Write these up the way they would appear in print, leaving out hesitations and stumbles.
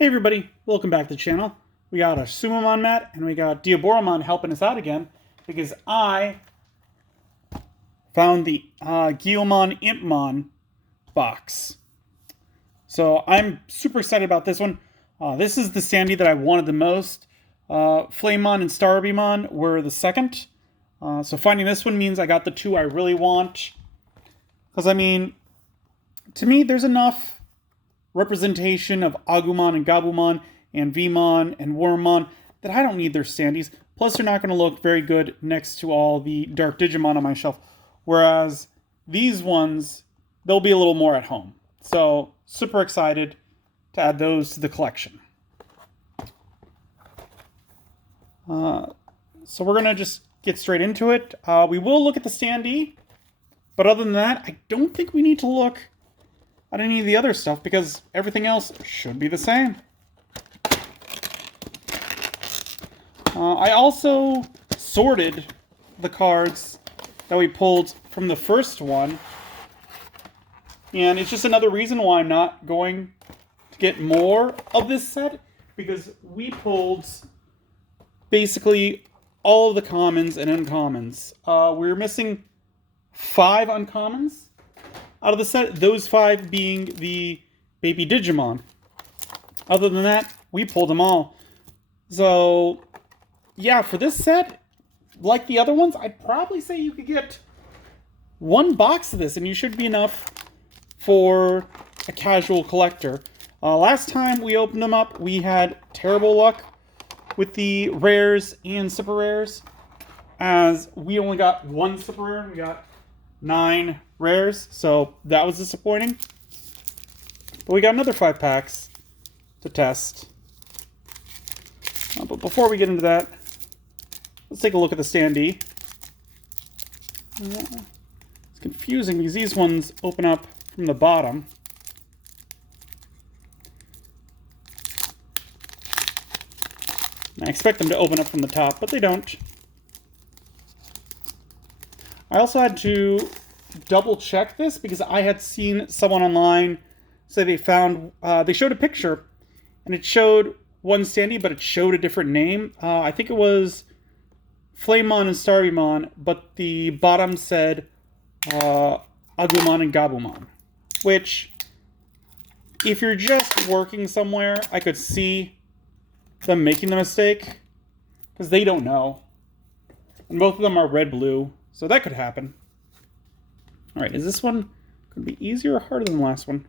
Hey everybody, welcome back to the channel. We got a Sumomon mat and we got Diaboromon helping us out again because I found the Guilmon Impmon box. So I'm super excited about this one. This is the Sandy that I wanted the most. Flamemon and Starbymon were the second. So finding this one means I got the two I really want. Because I mean, to me there's enough representation of Agumon and Gabumon and Vmon and Wormmon that I don't need their Sandies. Plus, they're not going to look very good next to all the Dark Digimon on my shelf. Whereas these ones, they'll be a little more at home. So, super excited to add those to the collection. So we're going to just get straight into it. We will look at the Standee. But other than that, I don't think we need to look at any of the other stuff because everything else should be the same. I also sorted the cards that we pulled from the first one. And it's just another reason why I'm not going to get more of this set, because we pulled basically all of the commons and uncommons. We were missing 5 uncommons out of the set, those 5 being the baby Digimon. Other than that, we pulled them all. So, yeah, for this set, like the other ones, I'd probably say you could get 1 box of this, and you should be enough for a casual collector. Last time we opened them up, we had terrible luck with the rares and super rares, as we only got 1 super rare. We got 9 rares, so that was disappointing. But we got another 5 packs to test. But before we get into that, let's take a look at the Standee. It's confusing because these ones open up from the bottom. I expect them to open up from the top, but they don't. I also had to double check this because I had seen someone online say they found, they showed a picture and it showed one Standee, but it showed a different name. I think it was Flamemon and Starbymon, but the bottom said Agumon and Gabumon, which, if you're just working somewhere, I could see them making the mistake because they don't know. And both of them are red-blue. So that could happen. Alright, is this one going to be easier or harder than the last one?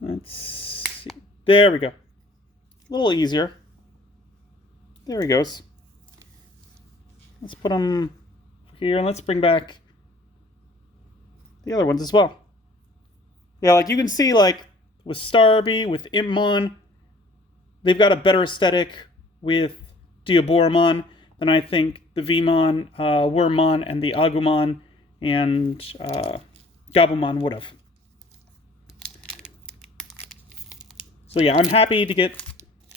Let's see. There we go. A little easier. There he goes. Let's put him here, and let's bring back the other ones as well. Yeah, like you can see, like, with Starby, with Impmon, they've got a better aesthetic with Diaboromon than I think the Vmon, Wormmon, and the Agumon and Gabumon would have. So yeah, I'm happy to get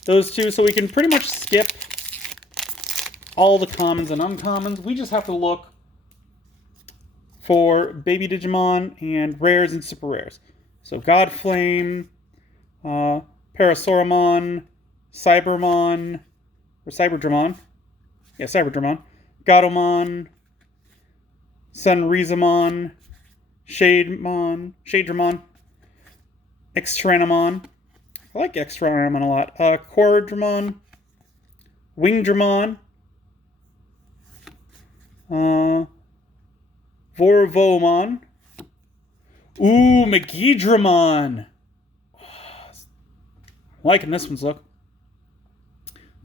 those two, so we can pretty much skip all the commons and uncommons. We just have to look for baby Digimon and rares and super rares. So Godflame, Parasauromon, Cyberdramon, yeah, Cyberdramon, Gatomon, Sunrizamon, Shadramon, Extranomon, I like Extranomon a lot, Coradramon, Wingdramon, Vorvomon, ooh, Megidramon. Liking this one's look.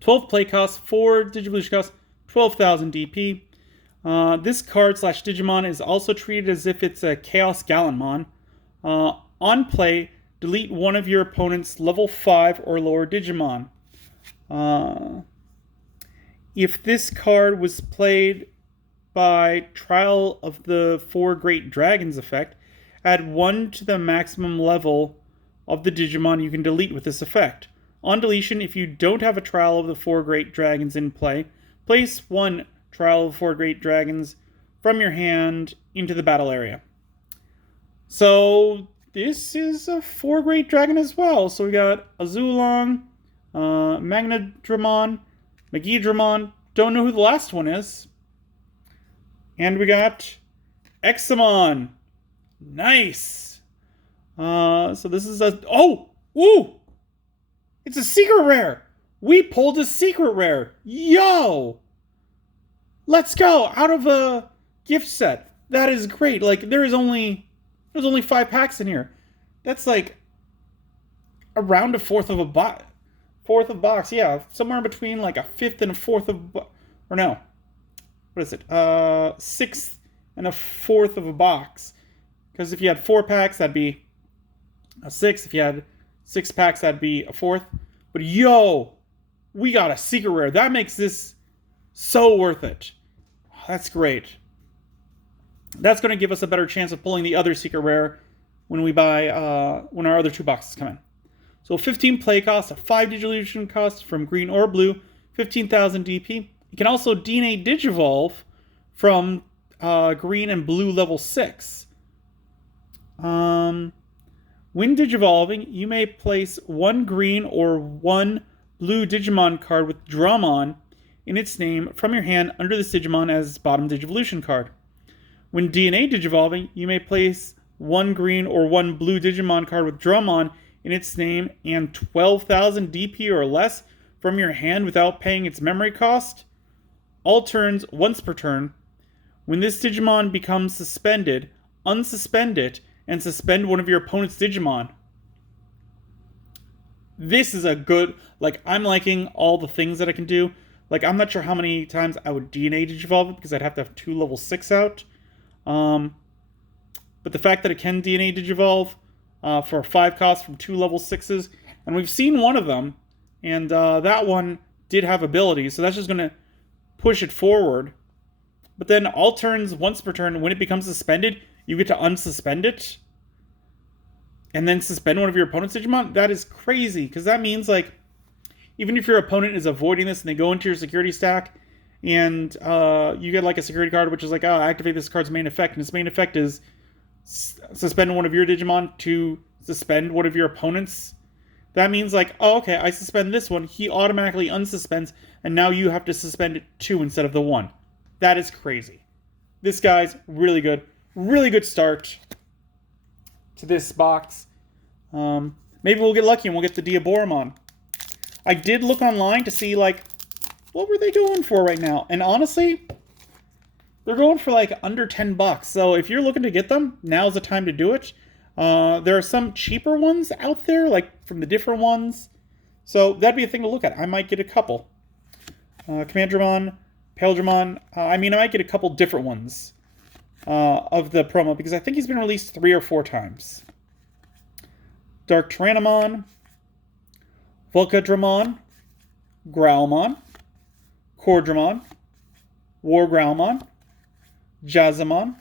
12 play cost, 4 Digivolution cost, 12,000 DP. This card slash Digimon is also treated as if it's a Chaos Gallantmon. On play, delete one of your opponent's level 5 or lower Digimon. If this card was played by Trial of the 4 Great Dragons effect, add 1 to the maximum level of the Digimon you can delete with this effect. On deletion, if you don't have a Trial of the 4 Great Dragons in play, place 1 Trial of 4 Great Dragons from your hand into the battle area. So this is a 4 Great Dragon as well. So we got Azulong, Magnadramon, Megidramon. Don't know who the last one is. And we got Examon. Nice. So this is a... Oh! Woo! It's a secret rare! We pulled a secret rare! Yo! Let's go! Out of a gift set. That is great. Like, there's only 5 packs in here. That's like around a fourth of box. Yeah, somewhere between like a fifth and a fourth of... Or no. What is it? Sixth and a fourth of a box. Because if you had 4 packs, that'd be a sixth. If you had 6 packs, that'd be a fourth. But yo, we got a secret rare. That makes this so worth it. That's great. That's going to give us a better chance of pulling the other secret rare when we buy, when our other 2 boxes come in. So 15 play cost, a 5 Digivolution cost from green or blue, 15,000 DP. You can also DNA Digivolve from green and blue level 6. When Digivolving, you may place 1 green or 1 blue Digimon card with Dramon in its name from your hand under this Digimon as bottom Digivolution card. When DNA Digivolving, you may place 1 green or 1 blue Digimon card with Dramon in its name and 12,000 DP or less from your hand without paying its memory cost. All turns once per turn. When this Digimon becomes suspended, unsuspend it and suspend one of your opponent's Digimon. This is a good... Like, I'm liking all the things that I can do. Like, I'm not sure how many times I would DNA Digivolve it because I'd have to have 2 level 6 out. But the fact that it can DNA Digivolve for a 5 cost from 2 level 6s, and we've seen one of them, and that one did have abilities, so that's just going to push it forward. But then all turns once per turn, when it becomes suspended, you get to unsuspend it, and then suspend one of your opponent's Digimon. That is crazy, because that means, like, even if your opponent is avoiding this and they go into your security stack, and you get, like, a security card, which is like, oh, activate this card's main effect, and its main effect is suspend one of your Digimon to suspend one of your opponent's. That means, like, oh, okay, I suspend this one, he automatically unsuspends, and now you have to suspend 2 instead of the 1. That is crazy. This guy's really good. Really good start to this box. Maybe we'll get lucky and we'll get the Diaboromon. I did look online to see, like, what were they going for right now? And honestly, they're going for, like, under $10. So if you're looking to get them, now's the time to do it. There are some cheaper ones out there, like, from the different ones. So that'd be a thing to look at. I might get a couple. Commandramon, Paildramon. I might get a couple different ones of the promo, because I think he's been released 3 or 4 times. Dark Tyrannomon, Volcadramon, Growlmon, Cordramon, War Growlmon, Jazzamon,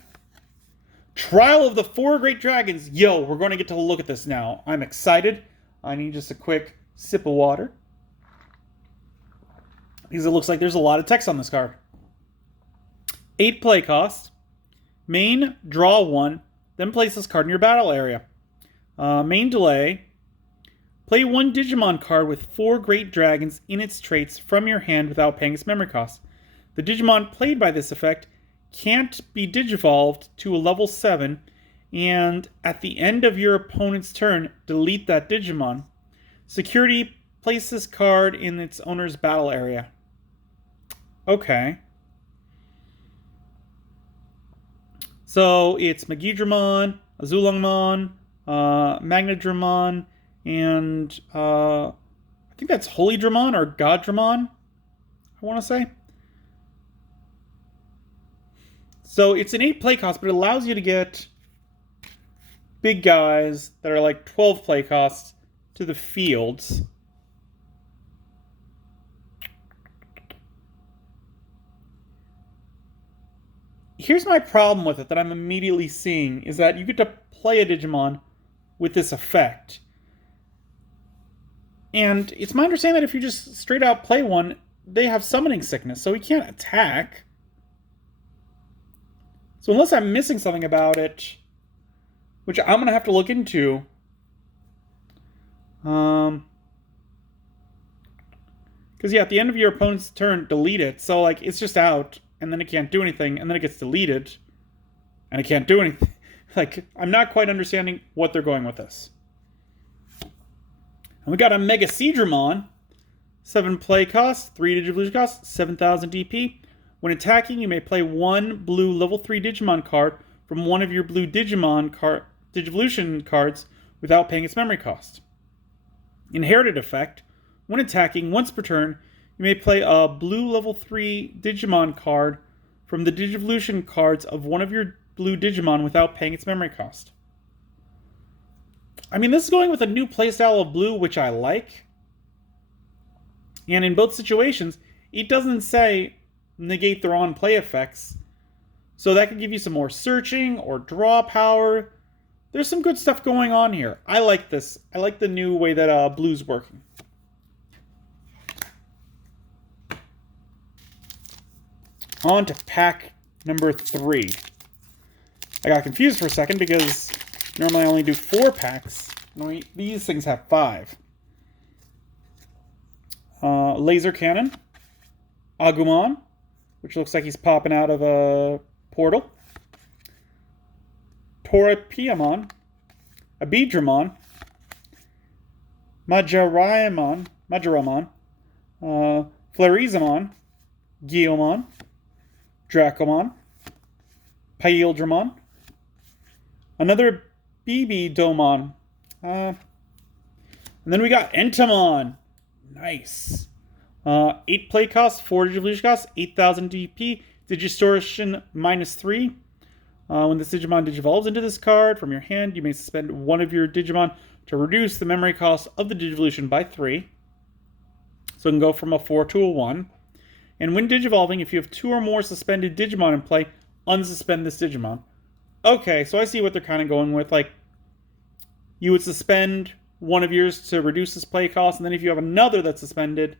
Trial of the 4 Great Dragons. Yo, we're going to get to look at this now. I'm excited. I need just a quick sip of water, because it looks like there's a lot of text on this card. 8 play cost. Main, draw 1, then place this card in your battle area. Main delay. Play 1 Digimon card with 4 Great Dragons in its traits from your hand without paying its memory cost. The Digimon played by this effect can't be Digivolved to a level 7, and at the end of your opponent's turn, delete that Digimon. Security, place this card in its owner's battle area. Okay. So it's Megidramon, Azulongmon, Magnadramon, and I think that's Holy Dramon or Goddramon, I want to say. So it's an 8 play cost, but it allows you to get big guys that are like 12 play costs to the fields. Here's my problem with it that I'm immediately seeing, is that you get to play a Digimon with this effect. And it's my understanding that if you just straight out play one, they have summoning sickness, so he can't attack. So unless I'm missing something about it, which I'm going to have to look into. Because, yeah, at the end of your opponent's turn, delete it. So, like, it's just out, and then it can't do anything, and then it gets deleted, and it can't do anything. Like, I'm not quite understanding what they're going with this. And we got a Mega Seadramon. 7 play cost, 3 Digivolution cost, 7,000 DP. When attacking, you may play 1 blue level 3 Digimon card from one of your blue Digivolution cards without paying its memory cost. Inherited effect. When attacking, once per turn, you may play a blue level 3 Digimon card from the Digivolution cards of one of your blue Digimon without paying its memory cost. I mean, this is going with a new playstyle of blue, which I like. And in both situations, it doesn't say negate their on-play effects. So that could give you some more searching or draw power. There's some good stuff going on here. I like this. I like the new way that blue's working. On to pack number 3. I got confused for a second because normally I only do 4 packs. These things have 5. Laser Cannon, Agumon, which looks like he's popping out of a portal, Torapiamon, Abidramon, Majoramon, Flarizamon, Guillaumon, Dracomon, Paildramon, another BB-Domon, and then we got Entomon. Nice. 8 play cost, 4 Digivolution cost, 8,000 DP, Digistortion -3. When this Digimon digivolves into this card from your hand, you may suspend one of your Digimon to reduce the memory cost of the Digivolution by 3. So it can go from a 4 to a 1. And when digivolving, if you have 2 or more suspended Digimon in play, unsuspend this Digimon. Okay, so I see what they're kind of going with. Like, you would suspend one of yours to reduce his play cost, and then if you have another that's suspended,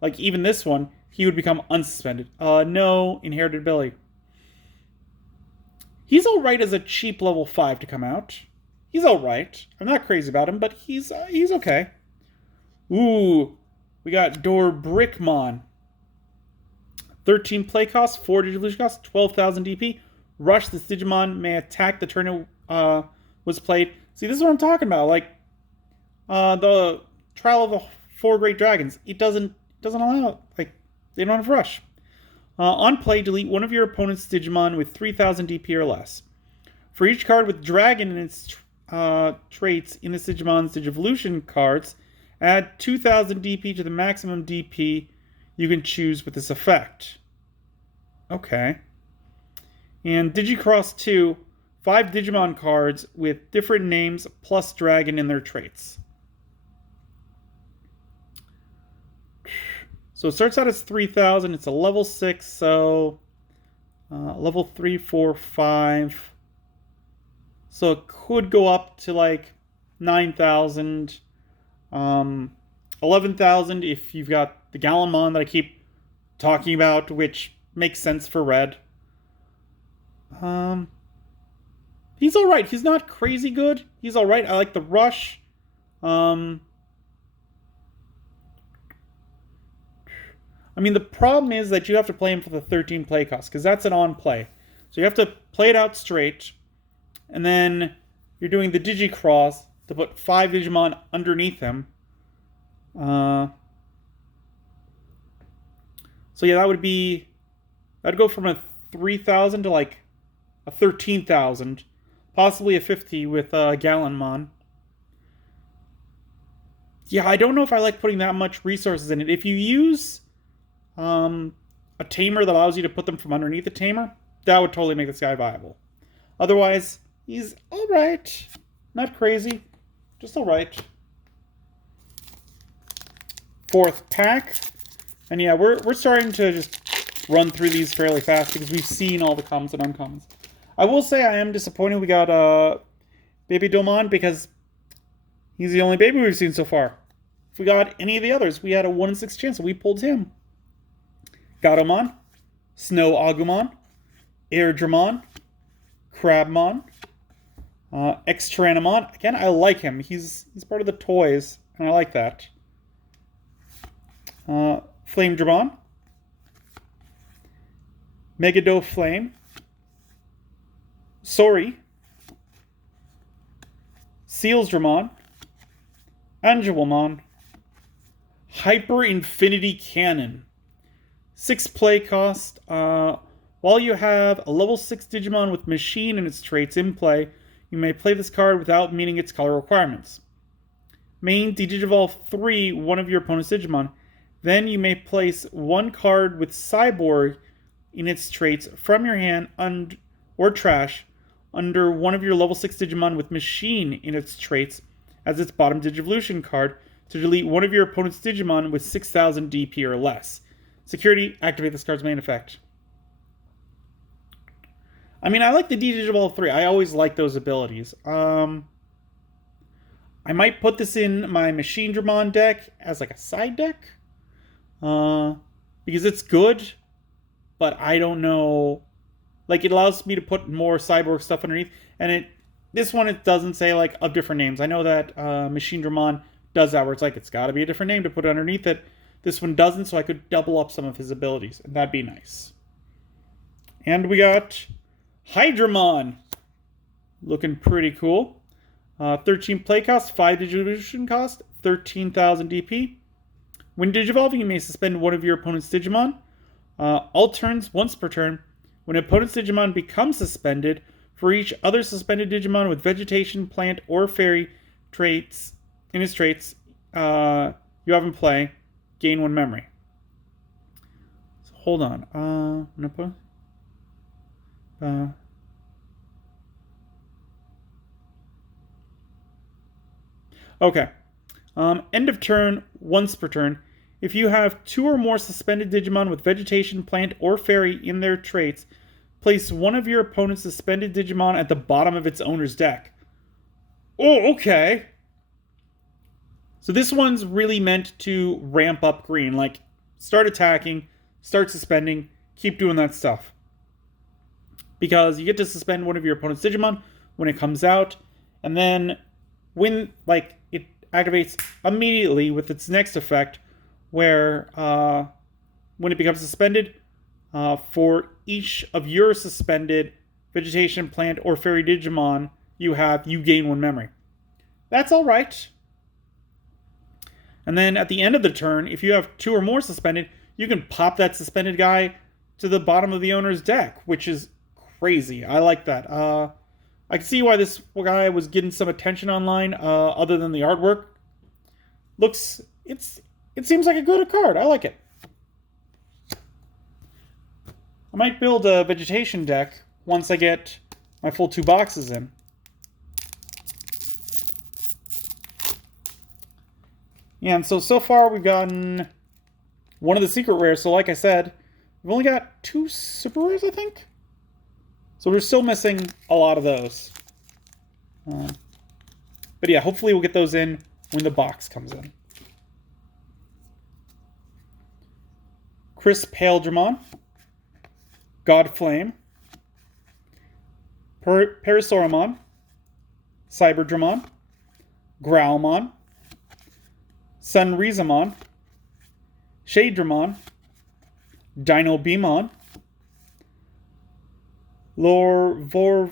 like even this one, he would become unsuspended. No inherited ability. He's alright as a cheap level 5 to come out. He's alright. I'm not crazy about him, but he's okay. Ooh, we got Dorbrickmon. 13 play cost, 4 Digivolution cost, 12,000 DP. Rush, this Digimon may attack the turn it was played. See, this is what I'm talking about. Like, the Trial of the 4 Great Dragons, it doesn't allow, like, they don't have rush. On play, delete one of your opponent's Digimon with 3,000 DP or less. For each card with Dragon in its traits in this Digimon's Digivolution cards, add 2,000 DP to the maximum DP you can choose with this effect. Okay. And Digicross 2, 5 Digimon cards with different names plus Dragon in their traits. So it starts out as 3,000. It's a level 6, so level 3, 4, 5. So it could go up to like 9,000, 11,000 if you've got the Gallimon that I keep talking about, which makes sense for red. He's alright. He's not crazy good. He's alright. I like the rush. I mean, the problem is that you have to play him for the 13 play cost, because that's an on-play. So you have to play it out straight, and then you're doing the Digicross to put 5 Digimon underneath him. So yeah, that'd go from a 3,000 to like a 13,000, possibly a 50 with Gallimon. Yeah, I don't know if I like putting that much resources in it. If you use a tamer that allows you to put them from underneath the tamer, that would totally make this guy viable. Otherwise, he's alright. Not crazy. Just alright. 4th pack. And yeah, we're starting to just run through these fairly fast because we've seen all the commons and uncommons. I will say I am disappointed we got Baby Domon because he's the only baby we've seen so far. If we got any of the others, we had a 1 in 6 chance, and we pulled him. Gatomon, Snow Agumon, Airdramon, Crabmon, X-Tyrannomon. Again, I like him. He's part of the toys, and I like that. Flame Dramon. Megado Flame. Sori. Seals Dramon. Angelmon. Hyper Infinity Cannon. 6 play cost. While you have a level 6 Digimon with Machine and its traits in play, you may play this card without meeting its color requirements. Main Digivolve 3 one of your opponent's Digimon. Then you may place one card with Cyborg in its traits from your hand or trash under one of your level 6 Digimon with Machine in its traits as its bottom Digivolution card to delete one of your opponent's Digimon with 6,000 DP or less. Security, activate this card's main effect. I mean, I like the Digivolve 3. I always like those abilities. I might put this in my Machine Dramon deck as like a side deck. Because it's good, but I don't know. Like, it allows me to put more Cyborg stuff underneath. And this one, it doesn't say, like, of different names. I know that Machine Dramon does that, where it's like, it's got to be a different name to put underneath it. This one doesn't, so I could double up some of his abilities. And that'd be nice. And we got Hydramon. Looking pretty cool. 13 play cost, 5 Digivolution cost, 13,000 DP. When Digivolving, you may suspend one of your opponent's Digimon. All turns, once per turn. When an opponent's Digimon becomes suspended, for each other suspended Digimon with Vegetation, Plant, or Fairy traits in his traits you have in play, gain 1 memory. So hold on. I'm gonna put. Okay. End of turn, once per turn. If you have 2 or more suspended Digimon with Vegetation, Plant, or Fairy in their traits, place one of your opponent's suspended Digimon at the bottom of its owner's deck. Oh, okay. So this one's really meant to ramp up green. Like, start attacking, start suspending, keep doing that stuff. Because you get to suspend one of your opponent's Digimon when it comes out, and then when, like, it activates immediately with its next effect, where when it becomes suspended, for each of your suspended Vegetation, Plant, or Fairy Digimon you gain 1 memory. That's alright. And then at the end of the turn, if you have 2 or more suspended, you can pop that suspended guy to the bottom of the owner's deck, which is crazy. I like that. I can see why this guy was getting some attention online, other than the artwork. It seems like a good card. I like it. I might build a Vegetation deck once I get my full 2 boxes in. Yeah, and so far we've gotten one of the secret rares. So like I said, we've only got 2 super rares, I think. So we're still missing a lot of those. But yeah, hopefully we'll get those in when the box comes in. Crisp Pale Dramon. Godflame. Parasauromon. Cyberdramon. Growlmon. Sunrizamon. Shadramon. Dino Beamon. Lavorvomon.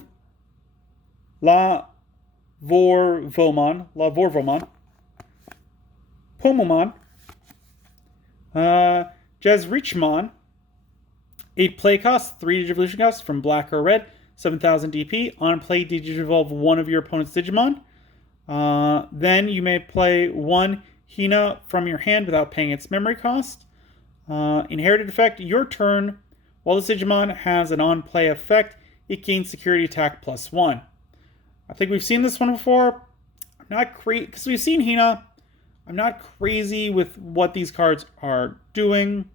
Pomomon. Jazrichmon. 8 play cost, 3 Digivolution cost from black or red, 7,000 DP. On play, Digivolve one of your opponent's Digimon. Then you may play 1 Hina from your hand without paying its memory cost. Inherited effect, your turn. While this Digimon has an on-play effect, it gains security attack +1. I think we've seen this one before. I'm not crazy, because we've seen Hina. I'm not crazy with what these cards are doing.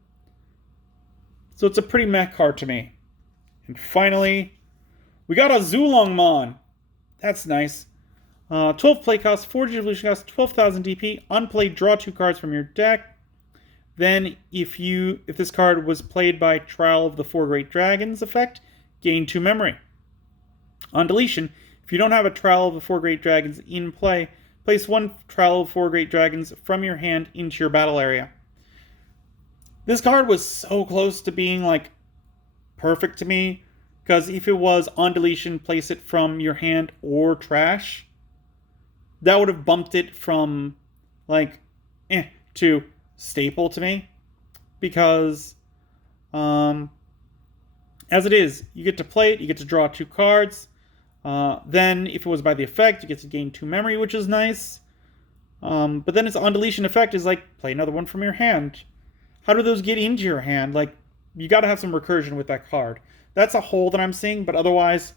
So it's a pretty meh card to me. And finally, we got a Zulongmon. That's nice. 12 play cost, 4 Digivolution cost, 12,000 DP. Unplayed, draw 2 cards from your deck. Then, if this card was played by Trial of the Four Great Dragons effect, gain 2 memory. On deletion, If you don't have a Trial of the Four Great Dragons in play, place one Trial of the Four Great Dragons from your hand into your battle area. This card was so close to being, like, perfect to me, because if it was on deletion, place it from your hand or trash, that would have bumped it from, like, to staple to me, because, as it is, you get to play it, you get to draw 2 cards, then if it was by the effect, you get to gain 2 memory, which is nice, but then its on deletion effect is like, play another one from your hand. How do those get into your hand? Like, you gotta have some recursion with that card. That's a hole that I'm seeing, but otherwise,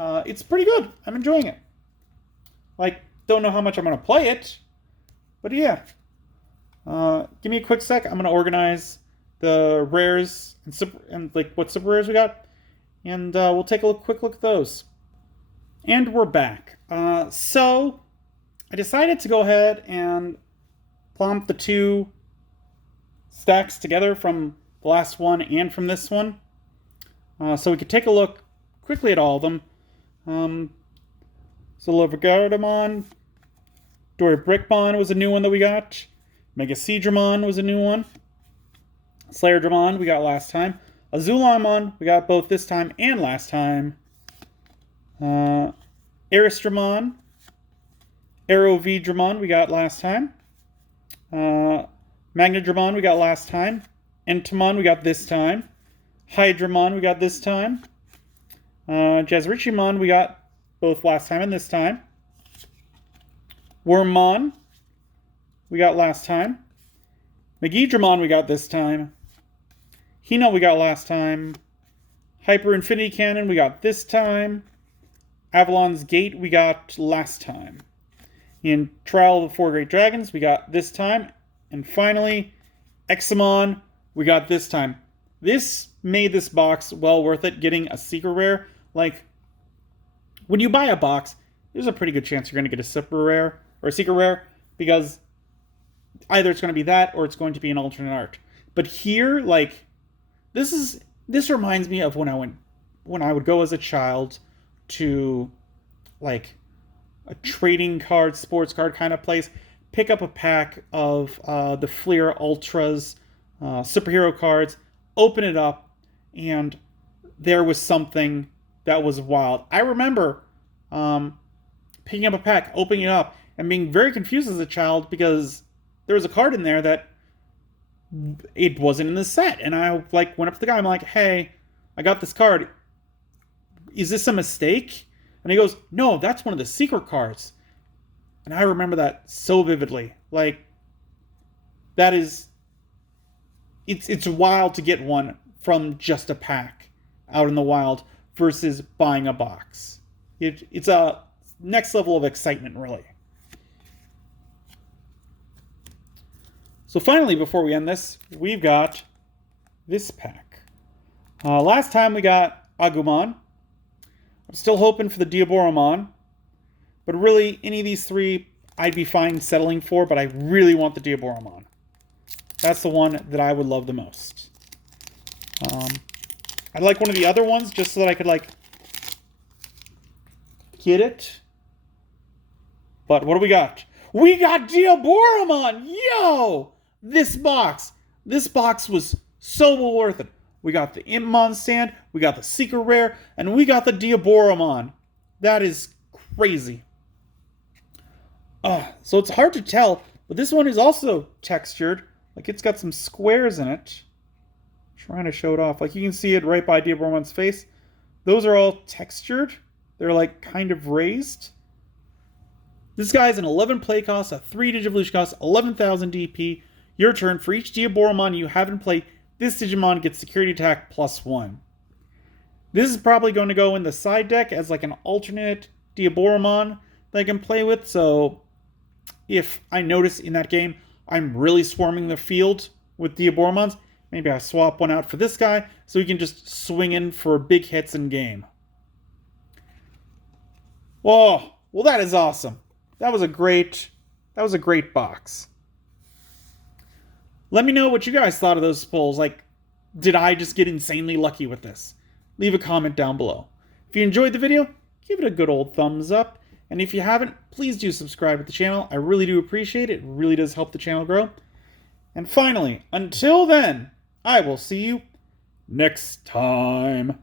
it's pretty good. I'm enjoying it. Like, don't know how much I'm gonna play it, but yeah. Give me a quick sec. I'm gonna organize the rares and like what super rares we got, and we'll take a quick look at those. And we're back. So I decided to go ahead and plump the 2 stacks together from the last one and from this one, so we could take a look quickly at all of them. So Lovagardamon, Dory Brickmon was a new one that we got. Mega Seadramon was a new one. Slayer Dramon we got last time. Azulamon we got both this time and last time. Aristramon, Aerovedramon we got last time. Magnadramon we got last time. Entomon we got this time. Hydramon we got this time. Jazrichimon we got both last time and this time. Wormmon we got last time. Megidramon we got this time. Hino we got last time. Hyper Infinity Cannon we got this time. Avalon's Gate we got last time. In Trial of the Four Great Dragons we got this time. And finally, Examon we got this time. This made this box well worth it, getting a secret rare. Like, when you buy a box, there's a pretty good chance you're going to get a super rare or a secret rare, because either it's going to be that or it's going to be an alternate art. But here, like, this reminds me of when I would go as a child to, like, a trading card, sports card kind of place, pick up a pack of the Fleer Ultras superhero cards, open it up, and there was something that was wild. I remember picking up a pack, opening it up, and being very confused as a child because there was a card in there that it wasn't in the set. And I like went up to the guy, I'm like, hey, I got this card. Is this a mistake? And he goes, no, that's one of the secret cards. And I remember that so vividly. Like, that is, it's wild to get one from just a pack out in the wild versus buying a box. It's a next level of excitement, really. So finally, before we end this, we've got this pack. Last time we got Agumon. I'm still hoping for the Diaboromon. But really, any of these 3 I'd be fine settling for, but I really want the Diaboromon. That's the one that I would love the most. I'd like one of the other ones just so that I could, like, get it. But what do we got? We got Diaboromon! Yo! This box was so well worth it. We got the Impmon stand, we got the secret rare, and we got the Diaboromon. That is crazy. So it's hard to tell, but this one is also textured. Like, it's got some squares in it. I'm trying to show it off. Like, you can see it right by Diaboromon's face. Those are all textured. They're, like, kind of raised. This guy's an 11 play cost, a 3 Digivolution cost, 11,000 DP. Your turn. For each Diaboromon you have in play, this Digimon gets security attack +1. This is probably going to go in the side deck as like an alternate Diaboromon that I can play with. So if I notice in that game I'm really swarming the field with Diaboromons, maybe I swap one out for this guy so he can just swing in for big hits in game. Whoa, well that is awesome. That was a great box. Let me know what you guys thought of those pulls. Like, did I just get insanely lucky with this? Leave a comment down below. If you enjoyed the video, give it a good old thumbs up. And if you haven't, please do subscribe to the channel. I really do appreciate it. It really does help the channel grow. And finally, until then, I will see you next time.